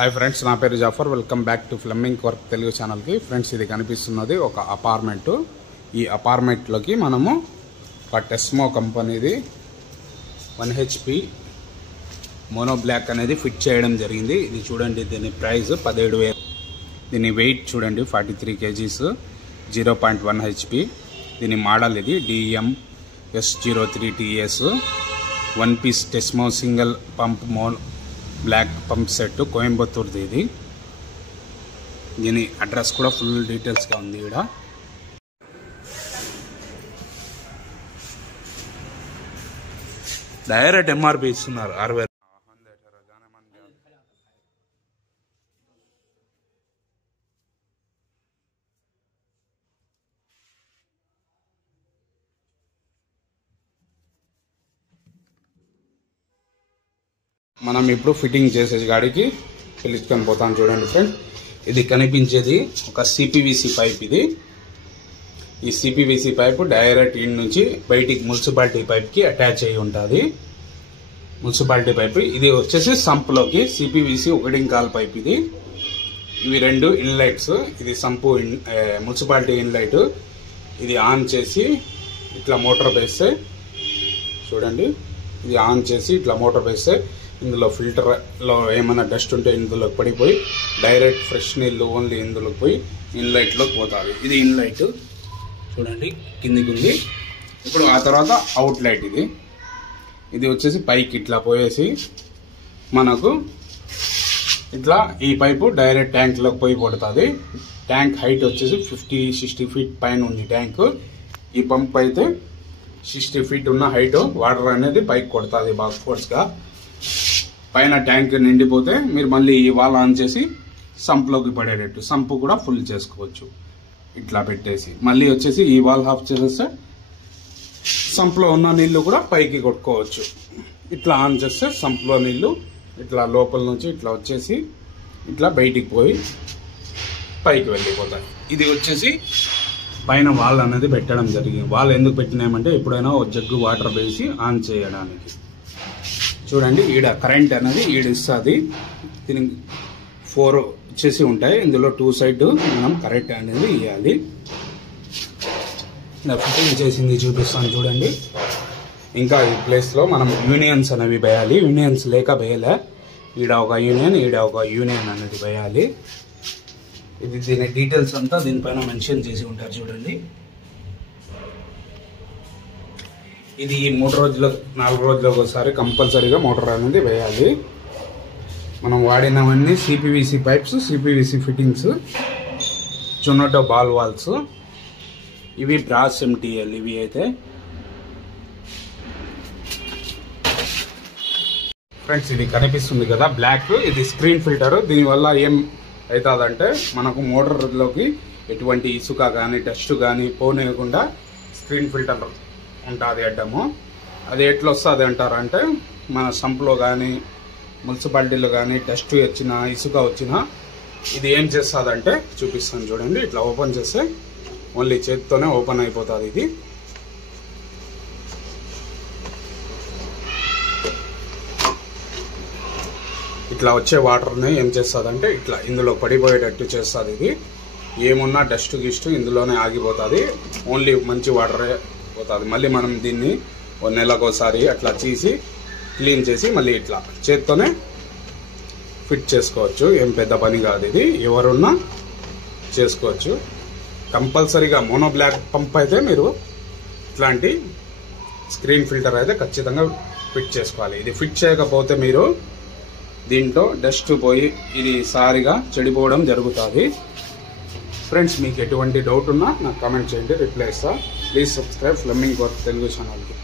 Hi friends, నా పేరు Jafar. Welcome back to flaming work Telugu ఛానల్కి. ఫ్రెండ్స్, ఇది కనిపిస్తున్నది ఒక అపార్ట్మెంటు. ఈ అపార్ట్మెంట్లోకి మనము ఒక టెస్మో కంపెనీది 1 HP మోనో బ్లాక్ అనేది ఫిట్ చేయడం జరిగింది. ఇది చూడండి, దీని ప్రైస్ 17,000. దీని వెయిట్ చూడండి 43 kgs, 0.1 HP. దీని మోడల్ ఇది DM-S03TS 1 piece Texmo single pump mono block pump set, కోయంబత్తూర్ది ఇది. దీని అడ్రస్ కూడా ఫుల్ డీటెయిల్స్గా ఉంది ఇక్కడ. డైరెక్ట్ MRP ఇస్తున్నారు 60,000. మనం ఇప్పుడు ఫిట్టింగ్ చేసే గాడికి పిలుచుకొని పోతాం. చూడండి ఫ్రెండ్, ఇది కనిపించేది ఒక CPVC పైప్. ఇది ఈ CPVC పైపు డైరెక్ట్ ఇన్ నుంచి బయటికి మున్సిపాలిటీ పైప్కి అటాచ్ అయ్యి ఉంటుంది. మున్సిపాలిటీ పైప్ ఇది వచ్చేసి సంప్లోకి CPVC 1.5 పైప్ ఇది. ఇవి 2 ఇన్లైట్స్. ఇది సంపు మున్సిపాలిటీ ఇన్లైట్. ఇది ఆన్ చేసి ఇట్లా మోటార్ వేస్తే చూడండి, ఇది ఆన్ చేసి ఇట్లా మోటార్ వేస్తే ఇందులో ఫిల్టర్లో ఏమైనా డస్ట్ ఉంటే ఇందులోకి పడిపోయి డైరెక్ట్ ఫ్రెష్ నీళ్ళు ఓన్లీ ఇందులోకి పోయి ఇన్లైట్లోకి పోతుంది. ఇది ఇన్లైట్ చూడండి, కిందికి ఉంది. ఇప్పుడు ఆ తర్వాత అవుట్ లైట్. ఇది వచ్చేసి పైకి ఇట్లా పోయేసి మనకు ఇట్లా ఈ పైపు డైరెక్ట్ ట్యాంక్లోకి పోయి పడుతుంది. ట్యాంక్ హైట్ వచ్చేసి 50-60 ఫీట్ పైన ఉంది ట్యాంక్. ఈ పంప్ అయితే 60 ఫీట్ ఉన్న హైట్ వాటర్ అనేది పైకి కొడుతుంది బాగా ఫోర్స్గా. పైన ట్యాంక్ నిండిపోతే మీరు మళ్ళీ ఈ వాల్ ఆన్ చేసి సంప్లోకి పడేటట్టు సంపు కూడా ఫుల్ చేసుకోవచ్చు. ఇట్లా పెట్టేసి మళ్ళీ వచ్చేసి ఈ వాల్ ఆఫ్ చేసేస్తే సంప్లో ఉన్న నీళ్లు కూడా పైకి కొట్టుకోవచ్చు. ఇట్లా ఆన్ చేస్తే సంప్లో నీళ్లు ఇట్లా లోపల నుంచి ఇట్లా వచ్చేసి ఇట్లా బయటికి పోయి పైకి వెళ్ళిపోతాయి. ఇది వచ్చేసి పైన వాల్ అనేది పెట్టడం జరిగింది. వాల్ ఎందుకు పెట్టినామంటే ఎప్పుడైనా ఒక జగ్గు వాటర్ వేసి ఆన్ చేయడానికి. చూడండి, ఈడ కరెంట్ అనేది ఈడ ఇస్తుంది. దీనికి 4 వచ్చేసి ఉంటాయి. ఇందులో 2 సైడ్ మనం కరెంట్ అనేది ఇవ్వాలి. ఇలా ఫిట్టింగ్ చేసింది చూపిస్తాను చూడండి. ఇంకా ఈ ప్లేస్లో మనం యూనియన్స్ అనేవి వేయాలి. యూనియన్స్ లేక వేయలే. ఈడ ఒక యూనియన్, ఈడ ఒక యూనియన్ అనేది వేయాలి. ఇది దీని డీటెయిల్స్ అంతా దీనిపైన మెన్షన్ చేసి ఉంటారు చూడండి. ఇది 3 రోజులు 4 రోజులకు ఒకసారి కంపల్సరీగా మోటార్ అనేది వేయాలి. మనం వాడినవన్నీ CPVC పైప్స్, CPVC ఫిట్టింగ్స్, జొనాటో బాల్ వాల్స్, ఇవి బ్రాస్ MTL. ఇవి అయితే ఫ్రెండ్స్, ఇది కనిపిస్తుంది కదా బ్లాక్, ఇది స్క్రీన్ ఫిల్టర్. దీనివల్ల ఏం అవుతుందంటే మనకు మోటార్లోకి ఎటువంటి ఇసుక కానీ డస్ట్ కానీ పోనీయకుండా స్క్రీన్ ఫిల్టర్ ఉంటుంది అడ్డము. అది ఎట్లా వస్తుంది అంటారంటే మన సంప్లో కానీ మున్సిపాలిటీలో కానీ డస్ట్ వచ్చినా ఇసుక వచ్చినా ఇది ఏం చేస్తుందంటే చూపిస్తాను చూడండి. ఇట్లా ఓపెన్ చేస్తే ఓన్లీ చేతితోనే ఓపెన్ అయిపోతుంది. ఇది ఇట్లా వచ్చే వాటర్ని ఏం చేస్తుందంటే ఇట్లా ఇందులో పడిపోయేటట్టు చేస్తుంది. ఇది ఏమున్నా డస్ట్ గిస్ట్ ఇందులోనే ఆగిపోతుంది. ఓన్లీ మంచి వాటరే పోతుంది. మళ్ళీ మనం దీన్ని 1 నెలకోసారి అట్లా చేసి క్లీన్ చేసి మళ్ళీ ఇట్లా చేత్తోనే ఫిట్ చేసుకోవచ్చు. ఏం పెద్ద పని కాదు. ఇది ఎవరున్నా చేసుకోవచ్చు. కంపల్సరీగా మోనో బ్లాక్ పంప్ అయితే మీరు ఇట్లాంటి స్క్రీన్ ఫిల్టర్ అయితే ఖచ్చితంగా ఫిట్ చేసుకోవాలి. ఇది ఫిట్ చేయకపోతే మీరు దీంట్లో డస్ట్ పోయి ఇది సారిగా చెడిపోవడం జరుగుతుంది. ఫ్రెండ్స్, మీకు ఎటువంటి డౌట్ ఉన్నా నాకు కామెంట్ చేయండి, రిప్లై ఇస్తా. ప్లీజ్ సబ్స్క్రైబ్ ఫ్లమ్మింగ్ వర్క్ తెలుగు ఛానల్కి.